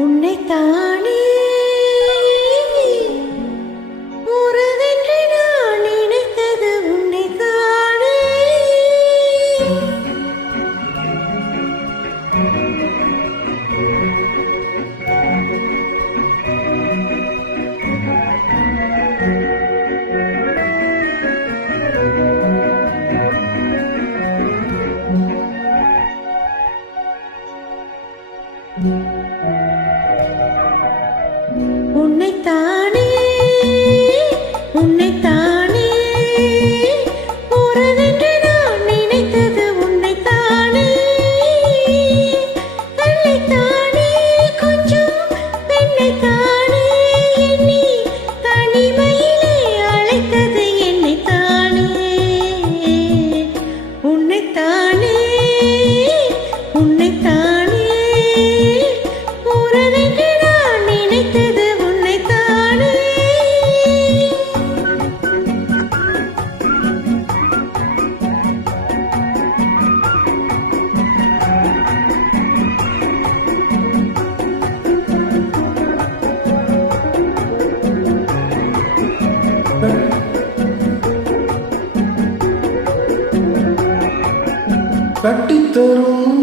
உன்னைத்தானே உறவென்று நான் நினைத்தது உன்னைத்தானே. உன்னைத்தானே உன்னைத்தானே உறவென்று நான் நினைத்தது உன்னைத்தானே. தன்னைத்தானே கொஞ்சம் பெண்ணைத்தானே எண்ணி தனிமையிலே அழைத்தது என்னைத்தானே. உன்னைத்தானே உன்னைத்தானே உறவென்று நான் நினைத்தது உன்னைத்தானே. கட்டித்தரும்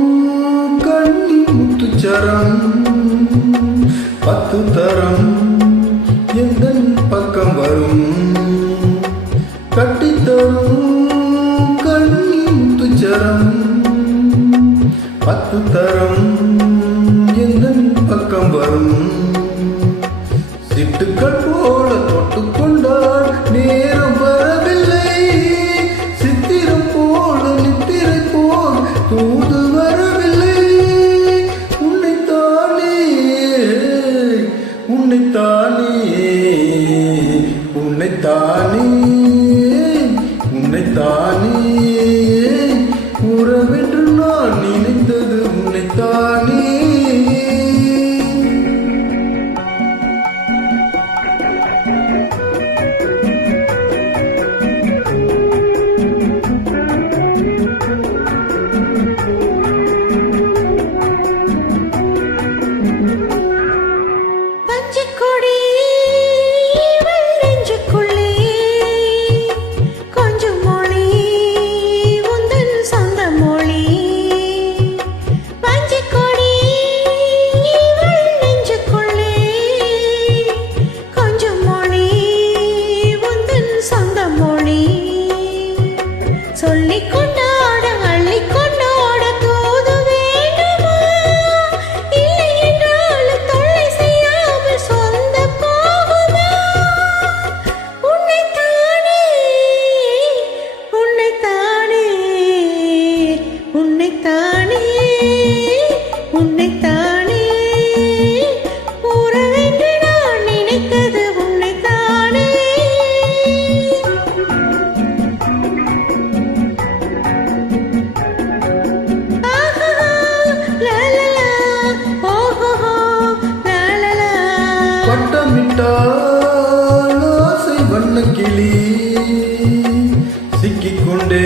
கண்ணி முத்துச்சரம் 10 தரம் எந்தன் பக்கம் வரும். கட்டித்தரும் கண்ணி முத்துச்சரம் 10 தரம் எந்தன் பக்கம் வரும். சிட்டுக்கள் போல தொட்டுக்கொண்டால் நேரம் வரவில்லை. சித்திரம் போல நித்திரை போல் தூது வரவில்லை. உன்னைத்தானே உன்னைத்தானே உன்னைத்தானே உன்னைத்தானே உறவென்று நான் நினைத்தது உன்னைத்தானே. பச்சைக்கொடி இவள் நெஞ்சுக்குள்ளே கொஞ்சம் மொழி உந்தன் சொந்த மொழி. பச்சைக்கொடி இவள் நெஞ்சுக்குள்ளே கொஞ்சம் மொழி உந்தன் சொந்த மொழி. சொல்லிக் கொண்டாட அள்ளிக் கொண்டாட தூது வேண்டுமா? இல்லை என்றால் தொல்லை செய்யாமல் சொந்த போகுமா? உன்னைத்தானே உன்னைத்தானே உன்னைத்தானே உன்னைத்தானே உறவென்று நான் நினைத்தது உன்னைத்தானே. பட்டமிட்டால் ஆசை வண்ணக்கிளி சிக்கிக்கொண்டே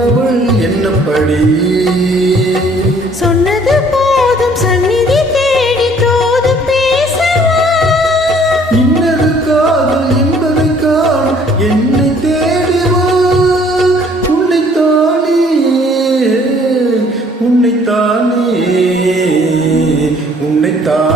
அவள் என்னப்படி. சொன்னது போதும் சந்நிதி தேடி தோது பேசவா? இன்னது காதல் என்பதை காண என்னை தேடிவா. உன்னைத்தானே உன்னைத்தானே உன்னைத்தானே